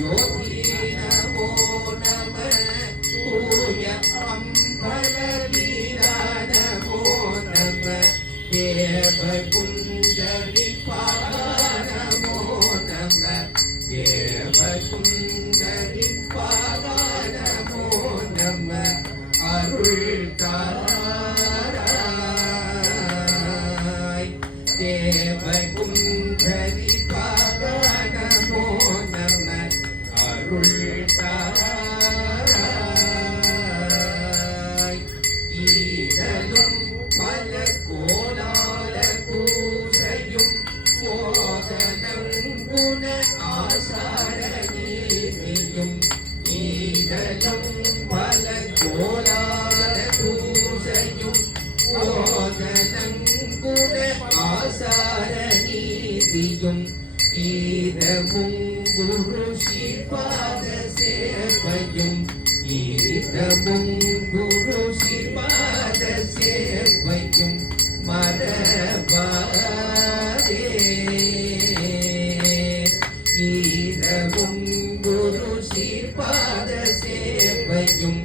யோகி நமோ நம தூய அம்பலீலா நமோ நம தேவ குண்டலி நமோ நம தேவ குண்டலி நமோ நம அருள் தாராய் தேவ குண்டலி நமோ நம அருள் தாராய் ஈதலும் பல கோலால பூசையும் போதனம் குண ஆசார நீதியும் ஈதலும் பல கோலால பூசையும் போதனம் குண ஆசார நீதியும் ஈதமும் குரு ஸ்ரீபாத சேவையும் ஈதமும் குரு ஸ்ரீபாத சேவையும் மரபாதே ஈதமும் குரு ஸ்ரீபாத சேவையும்